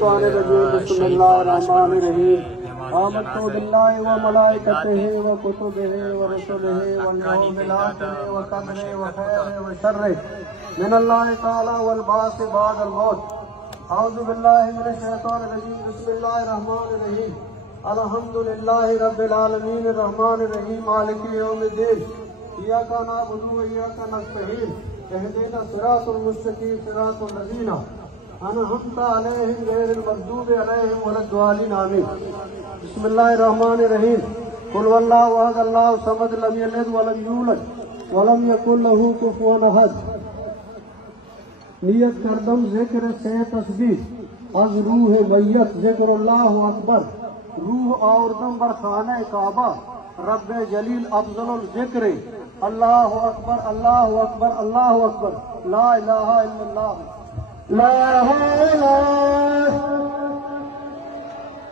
بسم اللہ الرحمن الرحیم آمنت باللہ وملائکتہ وکتبہ ورسلہ والیوم الآخر وقدر وخیر وشر من اللہ تعالی والبعث بعد الموت اعوذ باللہ من الشیطان الرجیم بسم اللہ الرحمن الرحیم الحمد للہ رب العالمین الرحمن الرحیم مالک یوم الدین ایاک نعبد وایاک نستعین اهدنا الصراط المستقیم صراط الذین انعمت علیہم غیر المغضوب علیہم ولا الضالین آمین بسم اللہ الرحمن الرحیم قل واللہ احد اللہ الصمد لم یلد ولم یولد ولم یکن له کفوا احد نیت کردم ذکر سے تسبیح از روح میت ذکر اللہ اکبر روح آوردم بر خانہ کعبہ رب جلیل افضل الذکر اللہ اکبر اللہ اکبر اللہ اکبر لا الہ الا اللہ لا حول لا حول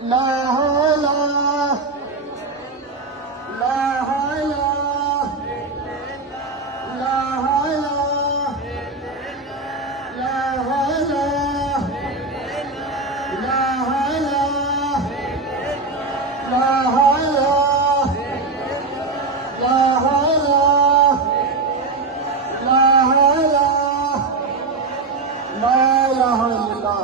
لا حول لا حول لا حول لا حول لا حول لا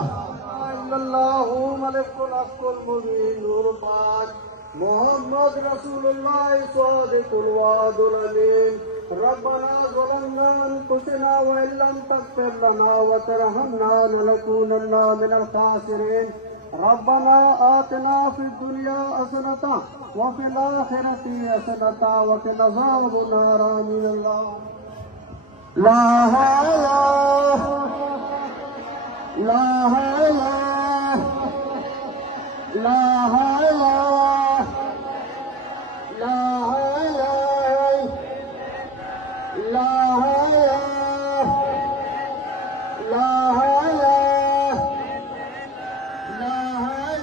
حول اللہ ملک الحق المبین نور پاک محمد رسول اللہ صادق الوعد الامین ربنا ظلمنا انفسنا وان لم تغفر لنا وترحمنا لنكونن من الخاسرين ربنا آتنا في الدنيا حسنة وفي الآخرة حسنة وقنا عذاب النار آمين الله لا حول لا حول لا حول لا حول لا حول لا حول لا حول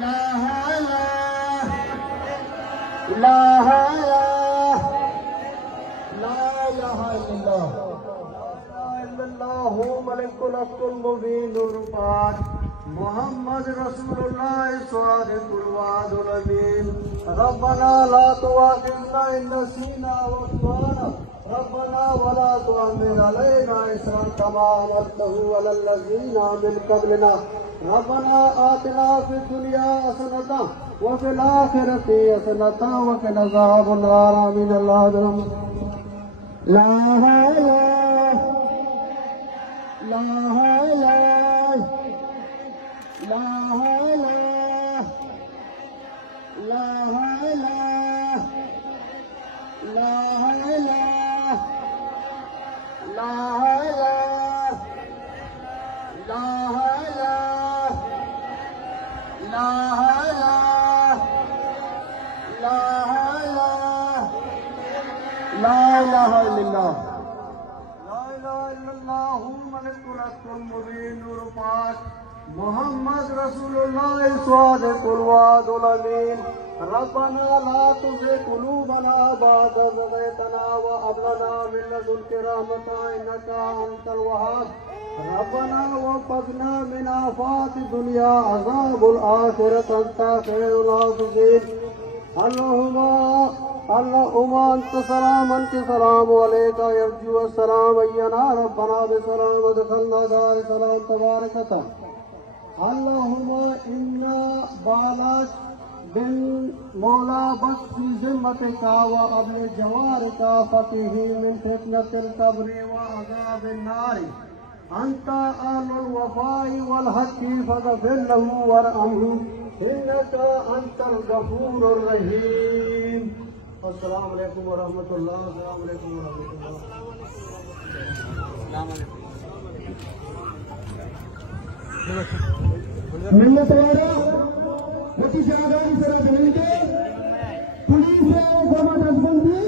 لا حول لا حول لا الہ الا اللہ ملک الحق المبین نور پاک محمد رسول اللہ صادق الوعد الامین ربنا لا تؤاخذنا ان نسینا واخطانا ربنا ولا تحمل علينا إصرا كما حملته على الذين من قبلنا ربنا آتنا في الدنيا حسنة وفي الآخرة حسنة وقنا عذاب النار آمين الله لا حول لا حول لا حول لا حول لا حول لا حول لا حول لا حول لا حول لا الہ الا اللہ ملک الحق المبین نور پاک محمد رسول اللہ صادق الوعد الامین ربنا لا تزغ قلوبنا بعد إذ هديتنا وهب لنا من لدنك رحمة إنك أنت الوهاب ربنا وقنا من آفات الدنيا عذاب الآخرة أنت خير الحافظين اللهم انت سلام انت سلام عليك يرجو السلام اينا ربنا بسلام ادخلنا دار سلام تباركة اللهم انا بالك بالمولى بس في ذمتك وقبل جوارك فقه من فتنة القبر وعذاب النار انت اهل الوفاء والحق فاغفر له وارحمه انك انت الغفور الرحيم السلام علیکم ورحمۃ اللہ السلام علیکم ورحمۃ اللہ ملت وارا وتی شاہدانی سره دلیل کې پولیس او حکومت ازمن دي